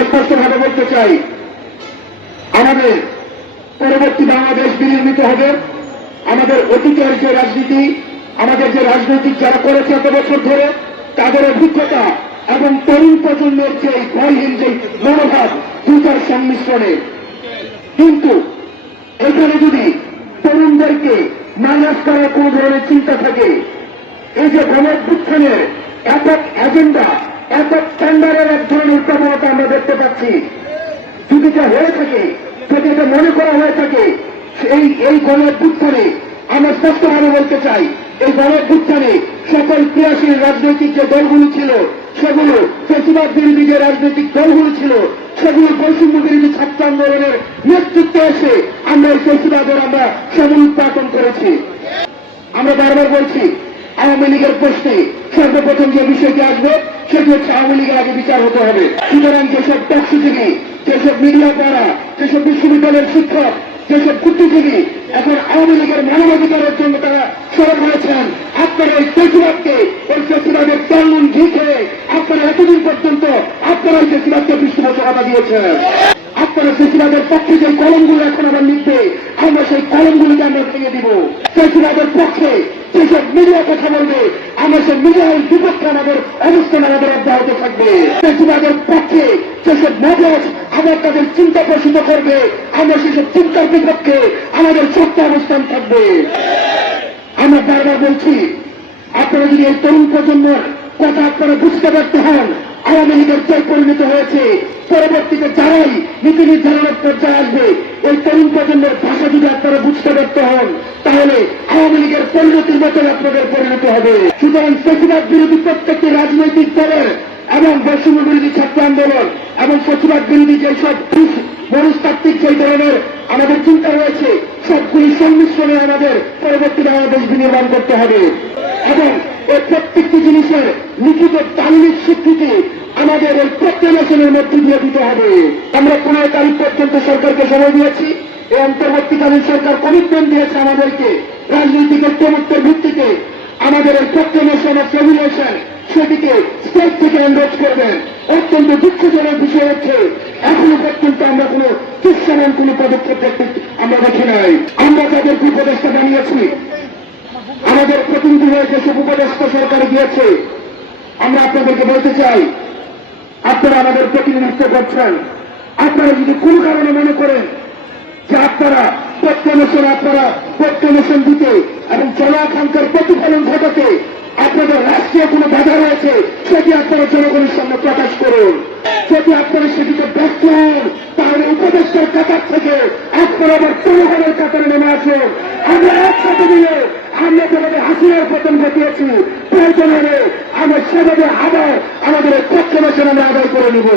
আমরা স্পষ্টভাবে বলতে চাই, আমাদের পরবর্তী বাংলাদেশ বিনির্মিত হবে আমাদের অতীতের যে রাজনীতি, আমাদের যে রাজনৈতিক যারা করেছে এত বছর ধরে তাদের অভিজ্ঞতা এবং তরুণ প্রজন্মের যে ভয়হীন যে মনোভাব দুটার সংমিশ্রণে। কিন্তু এখানে যদি তরুণদেরকে মাইনাস করার কোন ধরনের চিন্তা থাকে, এই যে গণঅভ্যুত্থানের একক এজেন্ডা, একক টেন্ডারের এক ধরনের প্রবণতা আমরা দেখতে পাচ্ছি, যদি যা হয়ে থাকে, যদি এটা মনে করা হয়ে থাকে, এই গণঅভ্যুত্থানে আমরা স্পষ্টভাবে বলতে চাই, এই গণঅভ্যুত্থানে সকল ক্রিয়াশীল রাজনৈতিক যে দলগুলো ছিল সেগুলো, ফেসিবাদ বিরোধী যে রাজনৈতিক দলগুলো ছিল সেগুলো বৈষম্য বিরোধী ছাত্র আন্দোলনের নেতৃত্বে এসে আমরা এই ফেসিবাদের আমরা সমুৎপাদন করেছি। আমরা বারবার বলছি, আওয়ামী লীগের প্রশ্নে সর্বপ্রথম যে বিষয়টি আসবে সেটি হচ্ছে আওয়ামী লীগের আগে বিচার হতে হবে। সুতরাং যেসব টকশিজীবী, যেসব মিডিয়া পড়া, যেসব বিশ্ববিদ্যালয়ের শিক্ষক, যেসব বুদ্ধিজীবী এখন আওয়ামী লীগের মানবাধিকারের জন্য তারা সরব হয়েছেন, আপনারা এই ফেসিবাদকে, ওই ফেসিবাদের তলুন ঢিকে আপনারা এতদিন পর্যন্ত আপনারা এই ফেসিবাদকে পৃষ্ঠপোষকতা দিয়েছেন। আপনারা ফেসিবাদের পক্ষে যে কলমগুলো এখন আবার লিখবে, আমরা সেই কলমগুলিকে আমরা ভেঙে দিব। ফেসিবাদের পক্ষে যেসব মিডিয়া কথা বলবে, আমরা সেই মিডিয়ার বিপক্ষে আমাদের অবস্থান আমাদের অব্যাহত থাকবে। ফেসিবাদের পক্ষে যেসব মদত আবার তাদের চিন্তা পোষিত করবে, আমরা সেসব চিন্তার বিপক্ষে আমাদের সত্য অবস্থান থাকবে। আমরা বারবার বলছি, আপনারা যদি এই তরুণ প্রজন্মের কথা আপনারা বুঝতে পারতে হন, আওয়ামী লীগের যে পরিণত হয়েছে, পরবর্তীতে যারাই নীতি নির্ধারণের পর্যায়ে আসবে, এই তরুণ প্রজন্মের ভাষা যদি আপনারা বুঝতে পারতে হন, তাহলে আওয়ামী লীগের পরিণতির মতন আপনাদের পরিণত হবে। সুতরাং ফেসিবাদ বিরোধী প্রত্যেকটি রাজনৈতিক দলের এবং বৈষম্য বিরোধী ছাত্র আন্দোলন এবং ফেসিবাদ বিরোধী যেসব মনস্তাত্ত্বিক যে ধরনের আমাদের চিন্তা রয়েছে, সবগুলি সংমিশ্রণে আমাদের পরবর্তী বাংলাদেশ বিনির্মাণ করতে হবে এবং এই প্রত্যেকটি জিনিসের লিখিত দালিলিক স্বীকৃতি আমাদের এই প্রক্লেমেশনের মধ্যে দিয়ে দিতে হবে। আমরা 15 তারিখ পর্যন্ত সরকারকে সময় দিয়েছি। এই অন্তর্বর্তীকালীন সরকার কমিটমেন্ট দিয়েছে আমাদেরকে রাজনৈতিক ঐক্যমত্যের ভিত্তিতে আমাদের এই প্রক্লেমেশন অফ রেগুলেশন সেটিকে স্টেট থেকে এনরোচ করবেন। অত্যন্ত দুঃখজনক বিষয় হচ্ছে এখনো পর্যন্ত আমরা কোন দৃশ্যমান কোন পদক্ষেপ আমরা দেখি নাই। আমরা যাদেরকে উপদেষ্টা বানিয়েছি, আমাদের প্রতিনিধি হয়ে যেসব উপদেষ্টা সরকারে গিয়েছে, আমরা আপনাদেরকে বলতে চাই, আপনারা আমাদের প্রতিনিধিত্ব করছেন। আপনারা যদি কোন কারণে মনে করেন যে আপনারা প্রক্লেমেশন দিতে এবং জনআকাঙ্ক্ষার প্রতিফলন ঘটাতে আপনাদের রাষ্ট্রীয় কোন বাধা রয়েছে, সেটি আপনারা জনগণের সামনে প্রকাশ করুন। যদি আপনারা সেটিতে ব্যর্থ হন, তাহলে উপদেষ্টার কাতার থেকে আপনারা আবার জনগণের কাতারে নেমে আসুন। আমরা একসাথে মিলে আমরা যেভাবে হাসিনার পতন ঘটিয়েছি, প্রয়োজন হলে আমরা সেভাবে আবার আমাদের প্রক্লেমেশন আমরা আদায় করে নেব।